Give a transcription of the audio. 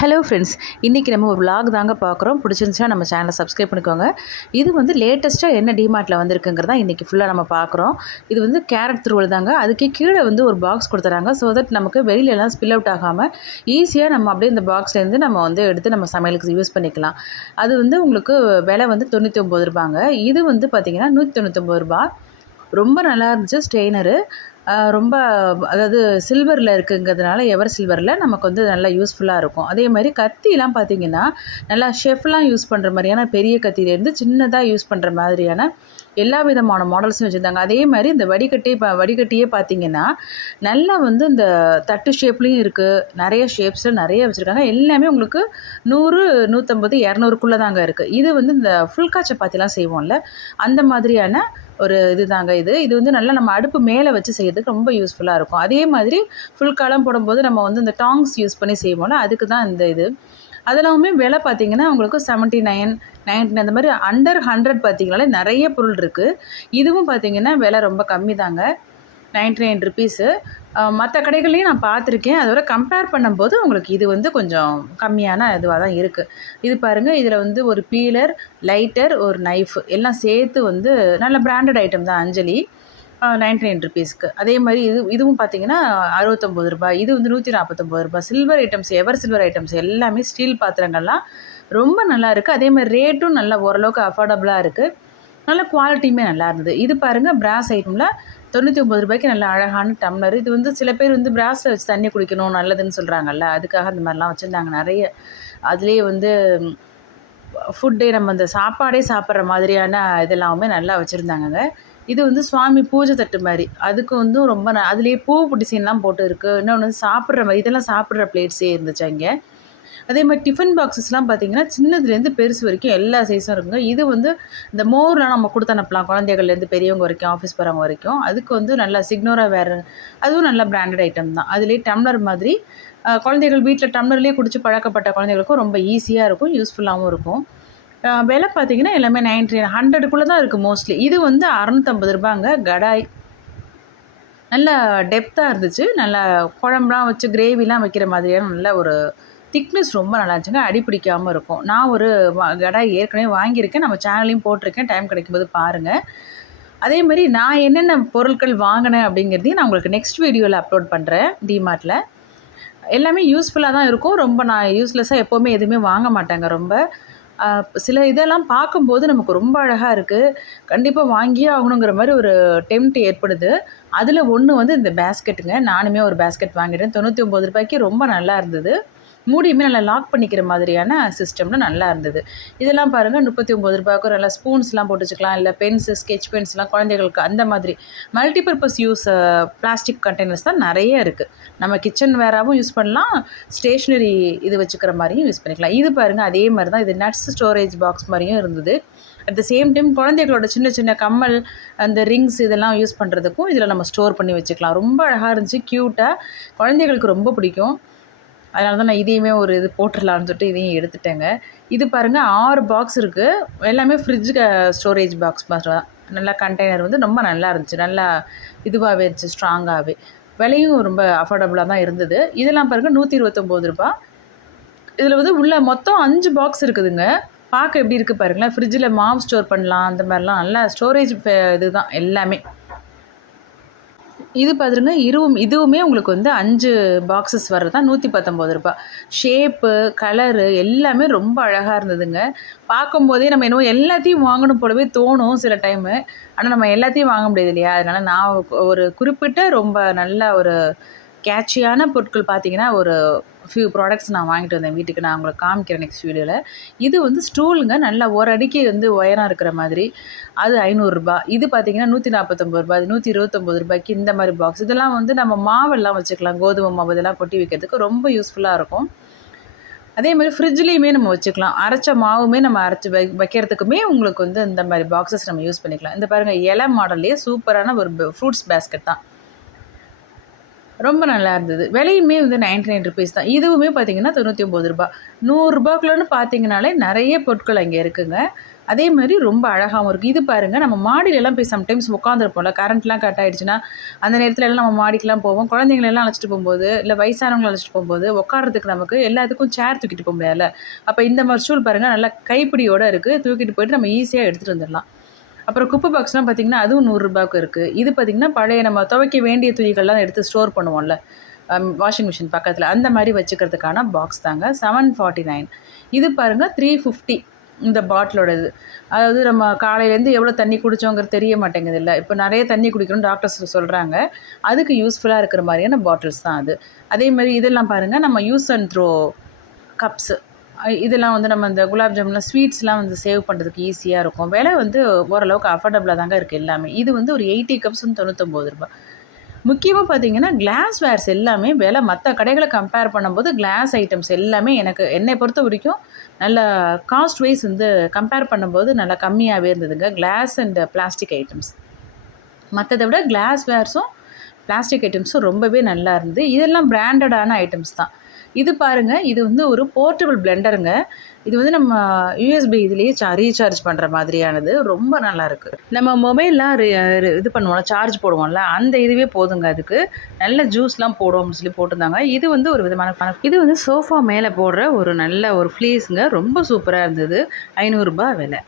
Hello friends, இன்றைக்கி நம்ம ஒரு vlog தாங்க பார்க்குறோம். பிடிச்சிருந்துச்சுன்னா நம்ம சேனலை சப்ஸ்கிரைப் பண்ணிக்கோங்க. இது வந்து லேட்டஸ்ட்டாக என்ன டிமார்ட்டில் வந்திருக்குங்கிறதா இன்றைக்கி ஃபுல்லாக நம்ம பார்க்குறோம். இது வந்து கேரட் துருவல் தாங்க. அதுக்கே கீழே வந்து ஒரு பாக்ஸ் கொடுத்துறாங்க. ஸோ தட் நமக்கு வெளியிலலாம் ஸ்பில் அவுட் ஆகாமல் ஈஸியாக நம்ம அப்படியே இந்த பாக்ஸ்லேருந்து நம்ம வந்து எடுத்து நம்ம சமையலுக்கு யூஸ் பண்ணிக்கலாம். அது வந்து உங்களுக்கு விலை வந்து ரூ. 99. இது வந்து பார்த்திங்கன்னா ரூ. 199. ரொம்ப நல்லா இருந்துச்சு ஸ்ட்ரெயினரு. ரொம்ப அதாவது சில்வரில் இருக்குங்கிறதுனால எவர் சில்வரில் நமக்கு வந்து நல்லா யூஸ்ஃபுல்லாக இருக்கும். அதே மாதிரி கத்திலாம் பார்த்திங்கன்னா நல்லா ஷெஃப்லாம் யூஸ் பண்ணுற மாதிரியான பெரிய கத்தியிலேருந்து சின்னதாக யூஸ் பண்ணுற மாதிரியான எல்லா விதமான மாடல்ஸும் வச்சுருந்தாங்க. அதே மாதிரி இந்த வடிகட்டியே பார்த்திங்கன்னா நல்லா வந்து இந்த தட்டு ஷேப்லேயும் இருக்குது. நிறைய ஷேப்ஸில் நிறைய வச்சுருக்காங்க. எல்லாமே உங்களுக்கு 100, 150, 200க்குள்ளே தாங்க இருக்குது. இது வந்து இந்த ஃபுல்கா சப்பாத்திலாம் செய்வோம்ல, அந்த மாதிரியான ஒரு இது தாங்க இது. இது வந்து நல்லா நம்ம அடுப்பு மேலே வச்சு செய்கிறதுக்கு ரொம்ப யூஸ்ஃபுல்லாக இருக்கும். அதே மாதிரி ஃபுல்காலாம் போடும்போது நம்ம வந்து இந்த டாங்ஸ் யூஸ் பண்ணி செய்வோம்ல, அதுக்கு தான் இந்த இது. அதெல்லாமே விலை பார்த்திங்கன்னா உங்களுக்கு 79, 90 அந்த மாதிரி அண்டர் 100 பார்த்திங்கனாலே நிறைய பொருள் இருக்குது. இதுவும் பார்த்திங்கன்னா விலை ரொம்ப கம்மி தாங்க, ₹99. மற்ற கடைகள்லையும் நான் பார்த்துருக்கேன். அதோட கம்பேர் பண்ணும்போது உங்களுக்கு இது வந்து கொஞ்சம் கம்மியான இதுவாக தான் இருக்குது. இது பாருங்கள், இதில் வந்து ஒரு பீலர், லைட்டர், ஒரு நைஃப் எல்லாம் சேர்த்து வந்து நல்ல பிராண்டட் ஐட்டம் தான் அஞ்சலி. ₹99. அதே மாதிரி இதுவும் பார்த்திங்கன்னா ₹69. இது வந்து ₹149. Silver items, ever silver items எல்லாமே ஸ்டீல் பாத்திரங்கள்லாம் ரொம்ப நல்லா இருக்குது. அதே மாதிரி ரேட்டும் நல்லா ஓரளவுக்கு அஃபோர்டபுளாக இருக்குது. நல்ல குவாலிட்டியுமே நல்லா இருந்தது. இது பாருங்கள், பிராஸ் ஐட்டமில் ₹99 நல்ல அழகான டம்ளர். இது வந்து சில பேர் வந்து பிராஸை வச்சு தண்ணி குடிக்கணும் நல்லதுன்னு சொல்கிறாங்கல்ல, அதுக்காக அந்த மாதிரிலாம் வச்சுருந்தாங்க நிறைய. அதுலேயே வந்து ஃபுட்டே நம்ம அந்த சாப்பாடே சாப்பிட்ற மாதிரியான இதெல்லாமே நல்லா வச்சுருந்தாங்கங்க. இது வந்து சுவாமி பூஜை தட்டு மாதிரி, அதுக்கு வந்து ரொம்ப அதுலேயே பூ டிசைன்லாம் போட்டு இருக்குது. இன்னொன்று வந்து சாப்பிட்ற மாதிரி, இதெல்லாம் சாப்பிட்ற பிளேட்ஸே இருந்துச்சு அங்கே. அதே மாதிரி டிஃபன் பாக்ஸஸ்லாம் பார்த்திங்கன்னா சின்னதுலேருந்து பெருசு வரைக்கும் எல்லா சைஸும் இருக்குங்க. இது வந்து இந்த மோர்லாம் நம்ம கொடுத்து அனுப்பலாம், குழந்தைகள்லேருந்து பெரியவங்க வரைக்கும், ஆஃபீஸ் போகிறவங்க வரைக்கும். அதுக்கு வந்து நல்லா சிக்னோரா வேறு, அதுவும் நல்ல பிராண்டட் ஐட்டம் தான். அதுலேயே டம்ளர் மாதிரி குழந்தைகள் வீட்டில் டம்ளர்லேயே குடிச்சு பழக்கப்பட்ட குழந்தைகளுக்கும் ரொம்ப ஈஸியாக இருக்கும், யூஸ்ஃபுல்லாகவும் இருக்கும். விலை பார்த்திங்கன்னா எல்லாமே 90, 100க்குள்ளே தான் இருக்குது மோஸ்ட்லி. இது வந்து ₹650 கடாய். நல்லா டெப்த்தாக இருந்துச்சு. நல்லா குழம்புலாம் வச்சு கிரேவிலாம் வைக்கிற மாதிரியான நல்ல ஒரு திக்னஸ் ரொம்ப நல்லா இருந்துச்சுங்க. அடி பிடிக்காமல் இருக்கும். நான் ஒரு கடாய் ஏற்கனவே வாங்கியிருக்கேன். நம்ம சேனல்லையும் போட்டிருக்கேன், டைம் கிடைக்கும்போது பாருங்கள். அதே மாதிரி நான் என்னென்ன பொருட்கள் வாங்கினேன் அப்படிங்கிறதையும் நான் உங்களுக்கு நெக்ஸ்ட் வீடியோவில் அப்லோட் பண்ணுறேன். டிமார்ட்டில் எல்லாமே யூஸ்ஃபுல்லாக தான் இருக்கும். ரொம்ப நான் யூஸ்லெஸ்ஸாக எப்போவுமே எதுவுமே வாங்க மாட்டேங்க. ரொம்ப சில இதெல்லாம் பார்க்கும்போது நமக்கு ரொம்ப அழகாக இருக்குது, கண்டிப்பாக வாங்கியே ஆகணுங்கிற மாதிரி ஒரு டெம்ப்ட் ஏற்படுது. அதில் ஒன்று வந்து இந்த பேஸ்கெட்டுங்க. நானுமே ஒரு பேஸ்கெட் வாங்கிட்டேன். ₹99 ரொம்ப நல்லா இருந்தது. மூடியுமே நல்லா லாக் பண்ணிக்கிற மாதிரியான சிஸ்டமில் நல்லா இருந்தது. இதெல்லாம் பாருங்கள், ₹39 நல்லா ஸ்பூன்ஸ்லாம் போட்டு வச்சுக்கலாம், இல்லை பென்ஸு, ஸ்கெட்ச் பென்ஸ்லாம் குழந்தைகளுக்கு அந்த மாதிரி மல்டிபர்பஸ் யூஸ் பிளாஸ்டிக் கண்டெய்னர்ஸ் தான் நிறைய இருக்குது. நம்ம கிச்சன் வேராகவும் யூஸ் பண்ணலாம், ஸ்டேஷ்னரி இது வச்சுக்கிற மாதிரியும் யூஸ் பண்ணிக்கலாம். இது பாருங்கள், அதே மாதிரி தான். இது நட்ஸ் ஸ்டோரேஜ் பாக்ஸ் மாதிரியும் இருந்தது. அட் த சேம் டைம் குழந்தைகளோட சின்ன சின்ன கம்மல், அந்த ரிங்ஸ் இதெல்லாம் யூஸ் பண்ணுறதுக்கும் இதில் நம்ம ஸ்டோர் பண்ணி வச்சுக்கலாம். ரொம்ப அழகாக இருந்துச்சு, க்யூட்டாக, குழந்தைகளுக்கு ரொம்ப பிடிக்கும். அதனால தான் நான் இதையுமே ஒரு இது போட்டுடலான்னு சொல்லிட்டு இதையும் எடுத்துட்டேங்க. இது பாருங்கள், 6 பாக்ஸ் இருக்குது. எல்லாமே ஃப்ரிட்ஜுக்கு ஸ்டோரேஜ் பாக்ஸ் மாதிரி தான். நல்லா கண்டெய்னர் வந்து ரொம்ப நல்லா இருந்துச்சு. நல்லா இதுவாகவே இருந்துச்சு, ஸ்ட்ராங்காகவே. விலையும் ரொம்ப அஃபோர்டபுளாக தான் இருந்தது. இதெல்லாம் பாருங்கள், ₹129. இதில் வந்து உள்ள மொத்தம் 5 பாக்ஸ் இருக்குதுங்க. பார்க்க எப்படி இருக்குது பாருங்களேன். ஃப்ரிட்ஜில் மாவு ஸ்டோர் பண்ணலாம், அந்த மாதிரிலாம் நல்லா ஸ்டோரேஜ் இது தான் எல்லாமே. இது பாருங்க, இதுவுமே உங்களுக்கு வந்து 5 பாக்ஸஸ் வர்றது தான் ₹119. ஷேப்பு, கலரு எல்லாமே ரொம்ப அழகாக இருந்ததுங்க. பார்க்கும்போதே நம்ம என்னவோ எல்லாத்தையும் வாங்கணும் போலவே தோணும் சில டைமு. ஆனால் நம்ம எல்லாத்தையும் வாங்க முடியாது இல்லையா? அதனால் நான் ஒரு குறிப்பிட்ட ரொம்ப நல்ல ஒரு கேட்சியான பொருட்கள் பார்த்திங்கன்னா ஒரு ஃபியூ ப்ராடக்ட்ஸ் நான் வாங்கிட்டு வந்தேன் வீட்டுக்கு. நான் உங்களுக்கு காமிக்கிறேன் நெக்ஸ்ட் வீடியோவில். இது வந்து ஸ்டூலுங்க, நல்லா ஒரு அடிக்கு வந்து உயரம் இருக்கிற மாதிரி. அது ₹500. இது பார்த்திங்கன்னா ₹149, அது ₹129 இந்த மாதிரி பாக்ஸ். இதெல்லாம் வந்து நம்ம மாவெல்லாம் வச்சுக்கலாம், கோதுமை மாவு இதெல்லாம் கொட்டி வைக்கிறதுக்கு ரொம்ப யூஸ்ஃபுல்லாக இருக்கும். அதே மாதிரி ஃப்ரிட்ஜ்லேயுமே நம்ம வச்சுக்கலாம். அரைச்ச மாவுமே நம்ம அரைச்சி வைக்கிறதுக்குமே உங்களுக்கு வந்து இந்த மாதிரி பாக்ஸஸ் நம்ம யூஸ் பண்ணிக்கலாம். இந்த பாருங்கள், இலை மாடல்லையே சூப்பரான ஒரு ஃப்ரூட்ஸ் பேஸ்கெட் தான். ரொம்ப நல்லா இருந்தது. விலையுமே வந்து ₹99 தான். இதுவுமே பார்த்திங்கன்னா ₹99. ₹100க்குள்ளன்னு பார்த்திங்கனாலே நிறைய பொருட்கள் அங்கே இருக்குங்க. அதே மாதிரி ரொம்ப அழகாகவும் இருக்குது. இது பாருங்கள், நம்ம மாடியிலலாம் போய் சம்டைம்ஸ் உட்காந்துருப்போம்ல, கரண்ட்லாம் கட் ஆகிடுச்சுன்னா அந்த நேரத்தில் எல்லாம் நம்ம மாடிக்கெலாம் போவோம். குழந்தைங்களெல்லாம் அழைச்சிட்டு போகும்போது, இல்லை வயசானவங்களை அழைச்சிட்டு போகும்போது உட்காரத்துக்கு நமக்கு எல்லாத்துக்கும் சேர் தூக்கிட்டு போக முடியாதுல்ல. அப்போ இந்த மாதிரி ஸ்டூல் பாருங்கள், நல்லா கைப்பிடியோடு இருக்குது. தூக்கிட்டு போயிட்டு நம்ம ஈஸியாக எடுத்துகிட்டு வந்துடலாம். அப்புறம் குப்பை பாக்ஸ்லாம் பார்த்திங்கன்னா அதுவும் ₹100க்கு இருக்குது. இது பார்த்திங்கன்னா பழைய நம்ம துவைக்க வேண்டிய துணிகள்லாம் எடுத்து ஸ்டோர் பண்ணுவோம்ல, வாஷிங் மிஷின் பக்கத்தில், அந்த மாதிரி வச்சுக்கிறதுக்கான பாக்ஸ் தாங்க. 749. இது பாருங்கள் 350 இந்த பாட்டிலோட இது. அதாவது நம்ம காலையிலேருந்து எவ்வளோ தண்ணி குடித்தோங்கிறது தெரிய மாட்டேங்குது இல்லை. இப்போ நிறைய தண்ணி குடிக்கணும்னு டாக்டர்ஸ் சொல்கிறாங்க. அதுக்கு யூஸ்ஃபுல்லாக இருக்கிற மாதிரியான பாட்டில்ஸ் தான் அது. அதே மாதிரி இதெல்லாம் பாருங்கள், நம்ம யூஸ் அண்ட் த்ரோ கப்ஸு. இதெல்லாம் வந்து நம்ம இந்த குலாப் ஜாமுன்லாம் ஸ்வீட்ஸ்லாம் வந்து சேவ் பண்ணுறதுக்கு ஈஸியாக இருக்கும். விலை வந்து ஓரளவுக்கு அஃபோர்டபுளாக தாங்க இருக்குது எல்லாமே. இது வந்து ஒரு 80 கப்ஸ் வந்து ₹99. முக்கியமாக பார்த்தீங்கன்னா கிளாஸ் வேர்ஸ் எல்லாமே விலை மற்ற கடைகளை கம்பேர் பண்ணும்போது கிளாஸ் ஐட்டம்ஸ் எல்லாமே என்னை பொறுத்த வரைக்கும் நல்ல காஸ்ட் வைஸ் வந்து கம்பேர் பண்ணும்போது நல்லா கம்மியாகவே இருந்ததுங்க. கிளாஸ் அண்ட் பிளாஸ்டிக் ஐட்டம்ஸ் மற்றதை விட கிளாஸ் வேர்ஸும் பிளாஸ்டிக் ஐட்டம்ஸும் ரொம்பவே நல்லா இருந்தது. இதெல்லாம் பிராண்டடான ஐட்டம்ஸ் தான். இது பாருங்கள், இது வந்து ஒரு போர்ட்டபிள் பிளெண்டருங்க. இது வந்து நம்ம யூஎஸ்பி இதுலேயே ரீசார்ஜ் பண்ணுற மாதிரியானது. ரொம்ப நல்லாயிருக்கு. நம்ம மொபைல்லாம் இது பண்ணுவோம்ல, சார்ஜ் போடுவோம்ல, அந்த இதுவே போதுங்க. அதுக்கு நல்ல ஜூஸ்லாம் போடுவோம்னு சொல்லி போட்டிருந்தாங்க. இது வந்து ஒரு விதமான இது வந்து சோஃபா மேலே போடுற ஒரு நல்ல ஒரு ஃப்ளீஸுங்க. ரொம்ப சூப்பராக இருந்தது. ₹500 விலை.